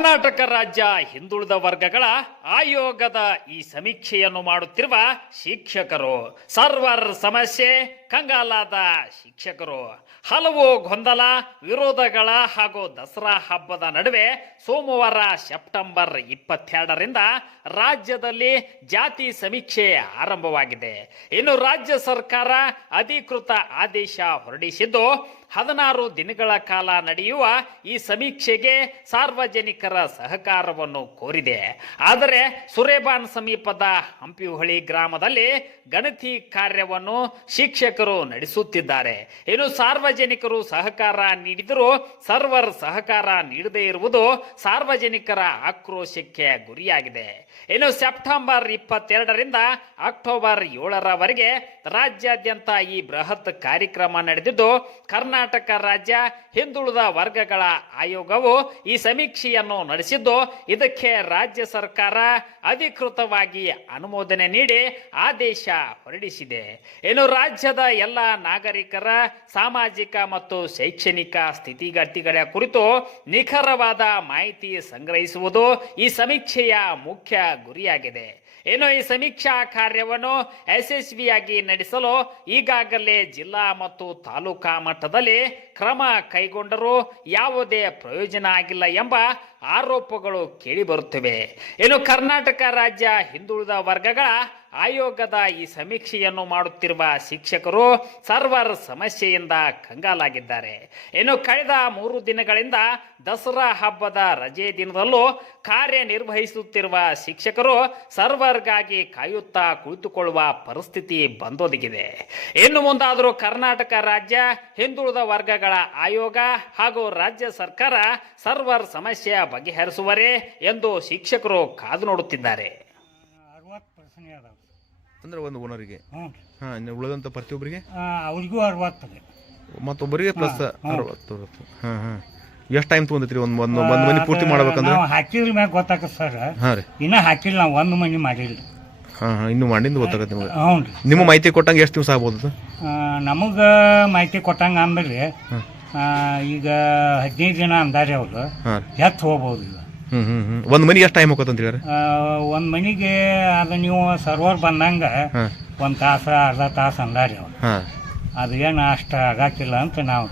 ಕರ್ನಾಟಕ ರಾಜ್ಯ ಹಿಂದುಳಿದ ವರ್ಗಗಳ ಆಯೋಗದ ಈ ಸಮೀಕ್ಷೆಯನ್ನು ಮಾಡುತ್ತಿರುವ ಶಿಕ್ಷಕರು ಸರ್ವರ್ ಸಮಸ್ಯೆ ಕಂಗಾಲಾದ ಶಿಕ್ಷಕರು ಹಲವು ಗೊಂದಲ ವಿರೋಧಗಳ ಹಾಗೂ ದಸರಾ ಹಬ್ಬದ ನಡುವೆ ಸೋಮವಾರ ಸೆಪ್ಟೆಂಬರ್ 22ರಿಂದ ರಾಜ್ಯದಲ್ಲಿ ಜಾತಿ ಸಮೀಕ್ಷೆ ಆರಂಭವಾಗಿದೆ. ಇನ್ನು ರಾಜ್ಯ ಸರ್ಕಾರ ಅಧಿಕೃತ ಆದೇಶ ಹೊರಡಿಸಿದ್ದು 16 ದಿನಗಳ ಕಾಲ ನಡೆಯುವ ಈ ಸಮೀಕ್ಷೆಗೆ ಸಾರ್ವಜನಿಕರ ಸಹಕಾರವನ್ನು ಕೋರಿದೆ. ಆದರೆ ಸುರೇಬಾನ್ ಸಮೀಪದ ಹಂಪಿಹೊಳಿ ಗ್ರಾಮದಲ್ಲಿ ಗಣತಿ ಕಾರ್ಯವನ್ನು ಶಿಕ್ಷಕರು ನಡೆಸುತ್ತಿದ್ದಾರೆ. ಇನ್ನು ಸಾರ್ವಜನಿಕರು ಸಹಕಾರ ನೀಡಿದರೂ ಸರ್ವರ್ ಸಹಕಾರ ನೀಡದೇ ಇರುವುದು ಸಾರ್ವಜನಿಕರ ಆಕ್ರೋಶಕ್ಕೆ ಗುರಿಯಾಗಿದೆ. ಇನ್ನು ಸೆಪ್ಟೆಂಬರ್ 22ರಿಂದ ಅಕ್ಟೋಬರ್ 7ರವರೆಗೆ ರಾಜ್ಯಾದ್ಯಂತ ಈ ಬೃಹತ್ ಕಾರ್ಯಕ್ರಮ ನಡೆದಿದ್ದು, ಕರ್ನಾಟಕ ರಾಜ್ಯ ಹಿಂದುಳಿದ ವರ್ಗಗಳ ಆಯೋಗವು ಈ ಸಮೀಕ್ಷೆಯನ್ನು ನಡೆಸಿದ್ದು, ಇದಕ್ಕೆ ರಾಜ್ಯ ಸರ್ಕಾರ ಅಧಿಕೃತವಾಗಿ ಅನುಮೋದನೆ ನೀಡಿ ಆದೇಶ ಹೊರಡಿಸಿದೆ. ಇನ್ನು ರಾಜ್ಯದ ಎಲ್ಲ ನಾಗರಿಕರ ಸಾಮಾಜಿಕ ಮತ್ತು ಶೈಕ್ಷಣಿಕ ಸ್ಥಿತಿಗತಿಗಳ ಕುರಿತು ನಿಖರವಾದ ಮಾಹಿತಿ ಸಂಗ್ರಹಿಸುವುದು ಈ ಸಮೀಕ್ಷೆಯ ಮುಖ್ಯ ಗುರಿಯಾಗಿದೆ. ಇನ್ನು ಈ ಸಮೀಕ್ಷಾ ಕಾರ್ಯವನ್ನು ಯಶಸ್ವಿಯಾಗಿ ನಡೆಸಲು ಈಗಾಗಲೇ ಜಿಲ್ಲಾ ಮತ್ತು ತಾಲೂಕಾ ಮಟ್ಟದಲ್ಲಿ ಕ್ರಮ ಕೈಗೊಂಡರೂ ಯಾವುದೇ ಪ್ರಯೋಜನ ಆಗಿಲ್ಲ ಎಂಬ ಆರೋಪಗಳು ಕೇಳಿಬರುತ್ತಿವೆ. ಇನ್ನು ಕರ್ನಾಟಕ ರಾಜ್ಯ ಹಿಂದುಳಿದ ವರ್ಗಗಳ ಆಯೋಗದ ಈ ಸಮೀಕ್ಷೆಯನ್ನು ಮಾಡುತ್ತಿರುವ ಶಿಕ್ಷಕರು ಸರ್ವರ್ ಸಮಸ್ಯೆಯಿಂದ ಕಂಗಾಲಾಗಿದ್ದಾರೆ. ಇನ್ನು ಕಳೆದ 3 ದಿನಗಳಿಂದ ದಸರಾ ಹಬ್ಬದ ರಜೆ ದಿನದಲ್ಲೂ ಕಾರ್ಯನಿರ್ವಹಿಸುತ್ತಿರುವ ಶಿಕ್ಷಕರು ಸರ್ವರ್ಗಾಗಿ ಕಾಯುತ್ತಾ ಕುಳಿತುಕೊಳ್ಳುವ ಪರಿಸ್ಥಿತಿ ಬಂದೊದಗಿದೆ. ಇನ್ನು ಮುಂದಾದರೂ ಕರ್ನಾಟಕ ರಾಜ್ಯ ಹಿಂದುಳಿದ ವರ್ಗಗಳ ಆಯೋಗ ಹಾಗೂ ರಾಜ್ಯ ಸರ್ಕಾರ ಸರ್ವರ್ ಸಮಸ್ಯೆ ಬಗೆಹರಿಸುವರೇ ಎಂದು ಶಿಕ್ಷಕರು ಕಾದು ನೋಡುತ್ತಿದ್ದಾರೆ. ಅಂದ್ರೆ ಒಂದು ಓನರಿಗೆ ಉಳಿದಂತ ಪ್ರತಿಯೊಬ್ಬರಿಗೆ ಅವ್ರಿಗೂ 60 ಮತ್ತೊಬ್ಬರಿಗೆ ಪ್ಲಸ್ 60. ಎಷ್ಟು ಟೈಮ್ ತೊಗೊಂಡಿತ್ರಿ ಒಂದು ಮನಿ ಪೂರ್ತಿ ಮಾಡ್ಬೇಕಂದ್ರೆ? ಹಾಕಿದ್ರ ಮ್ಯಾಗ ಗೊತ್ತಾಗತ್ತೆ ಸರ್. ಇನ್ನ ಹಾಕಿಲ್ಲ, ನಾವು ಒಂದು ಮನಿ ಮಾಡಿಲ್ಲ. ಇನ್ನು ಮಾಡಿಂದ ಗೊತ್ತಾಗತ್ತೆ ನಿಮ್ಗೆ. ನಿಮ್ಮ ಮಾಹಿತಿ ಕೊಟ್ಟಂಗೆ ಎಷ್ಟು ದಿವಸ ಆಗ್ಬೋದು? ನಮಗೆ ಮಾಹಿತಿ ಕೊಟ್ಟಂಗೆ ಅಂದ್ರಿ ಈಗ 15 ದಿನ ಅಂದಾರೆ ಅವರು ಹೆಚ್ಚು ಹೋಗ್ಬೋದು. ಈಗ ಒಂದು ಮನಿಗೆ ಎಷ್ಟು ಟೈಮ್ ಹೋಗತ್ತೆ ಅಂತ ಹೇಳಿ? ಒಂದು ಮನಿಗೆ ಅದು ನೀವು ಸರ್ವರ್ ಬಂದಂಗ 1 ತಾಸು ಅರ್ಧ ತಾಸು ಅಂದಾರೆ ಅವ್ರು. ಅದು ಏನು ಅಷ್ಟು ಆಗಾಕಿಲ್ಲ ಅಂತ ನಾವು